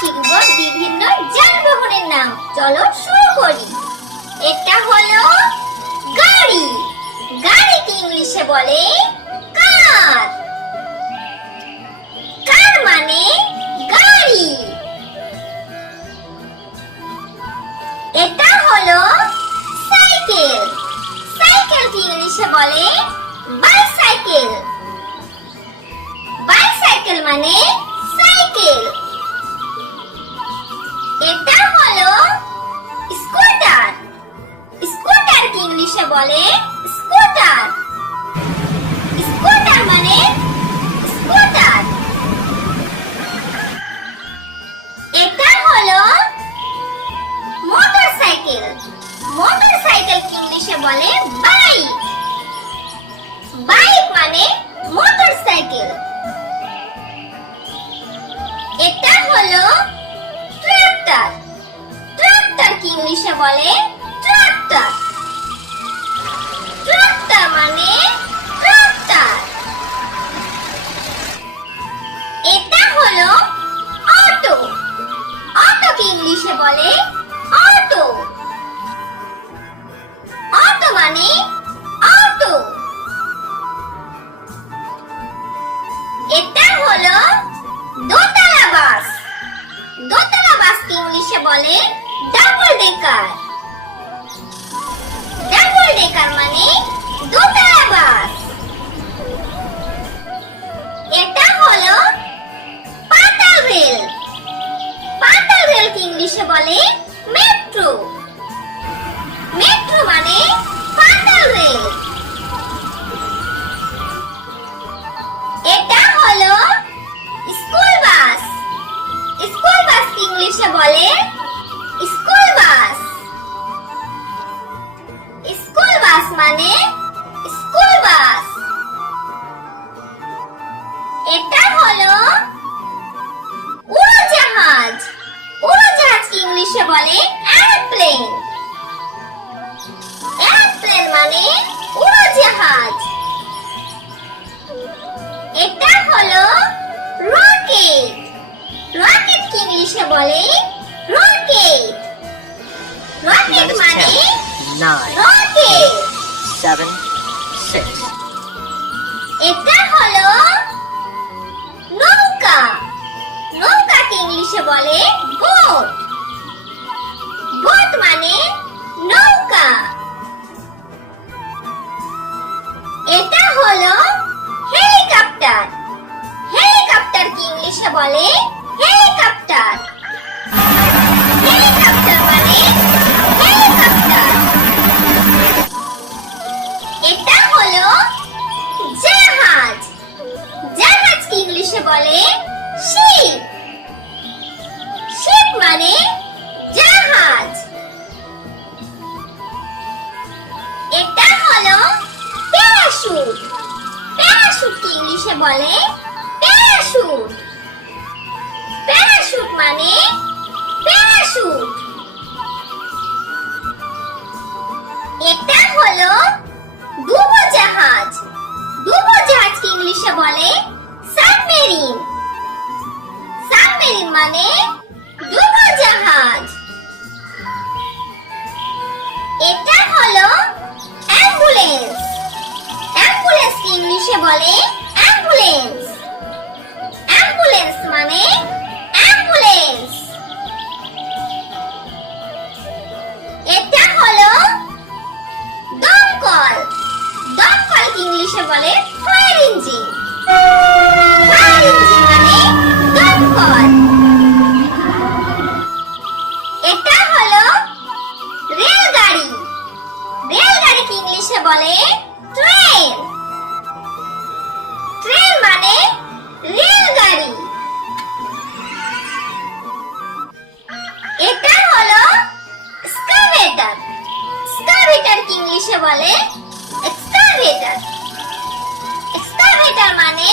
শিখব বিভিন্ন যানবাহনের নাম। চলো শুরু করি। এটা হলো গাড়ি। গাড়িকে ইংলিশে বলে কার কার মানে গাড়ি। এটা হলো সাইকেল। সাইকেলকে ইংলিশে বলে বাইসাইকেল বাইসাইকেল মানে ইংলিশে বলে স্কুটার। স্কুটার মানে স্কুটার। এটা হলো মোটরসাইকেল। মোটরসাইকেলকে ইংলিশে বলে বাইক। বাইক মানে মোটরসাইকেল। এটা হলো ট্রাক্টর। ট্রাক্টর ইংলিশে বলে ট্রাক্টর। মানে অটো। এটা হলো দোতলা বাস। দোতলা বাস কি ইংলিশে বলে ডাবল ডেকার। ডাবল ডেকার মানে দোতলা বাস। এটা হলো পাতাল রেল। পাতাল রেল কি ইংলিশে বলে মেট্রো। মেট্রো মানে পাতাল এটা হলো স্কুল বাস। স্কুল বাস ইংলিশে বলে? School bus. স্কুল বাস মানে স্কুল বাস। এটা হলো উড়োজাহাজ। উড়োজাহাজ ইংলিশে বলে? এয়ারপ্লেন মানে উড়োজাহাজ। এটা হলো রকেট রকেট কি ইংলিশে বলে? রকেট রকেট মানে 10, 9, রকেট 7, 6, এটা হলো নৌকা। নৌকাকে ইংলিশে বলে? বোট বোট মানে নৌকা। হলো হেলিকপ্টার। হেলিকপ্টার কি ইংলিশে বলে? হেলিকপ্টার। হেলিকপ্টার মানে হেলিকপ্টার। এটা হলো জাহাজ। জাহাজ কি ইংলিশে বলে? শিপ। শিপ মানে জাহাজ। এটা হলো প্যারাশুট। ইংলিশে বলে প্যারাশুট। প্যারাশুট মানে প্যারাশুট। এটা হলো ডুবোজাহাজ। ডুবোজাহাজ কি ইংলিশে বলে সাবমেরিন। সাবমেরিন মানে ডুবোজাহাজ। এটা হলো অ্যাম্বুলেন্স। অ্যাম্বুলেন্স ইংলিশে বলে অ্যাম্বুলেন্স অ্যাম্বুলেন্স মানে অ্যাম্বুলেন্স এটা হলো দমকল। দমকল ইংলিশে বলে? ফায়ার ইঞ্জিন ফায়ার মানে দমকল। এটা হলো রেলগাড়ি। রেলগাড়ি কি ইংলিশে বলে? ট্রেন মানে রেলগাড়ি। এটা হলো স্কাভেটার। স্কাভেটার কি ইংলিশে বলে? এক্সকাভেটার। এক্সকাভেটার মানে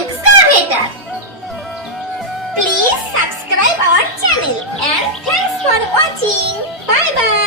excavator. Please subscribe our channel, and thanks for watching bye bye